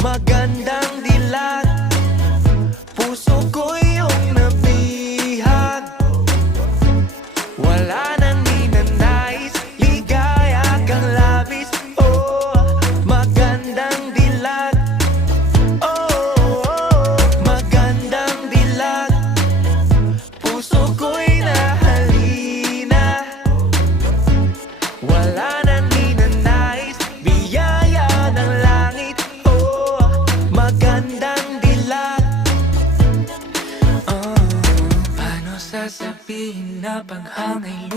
magandang dilag. Puso ko iyong nabihag. Wala nang ninanais, ligaya kang labis. Oh, magandang dilag. Oh, magandang dilag. Puso ko'y nahalina. Wala nang ninanais, biyaya ng langit. Oh, magandang dilag. Paano sasabihin na paghangay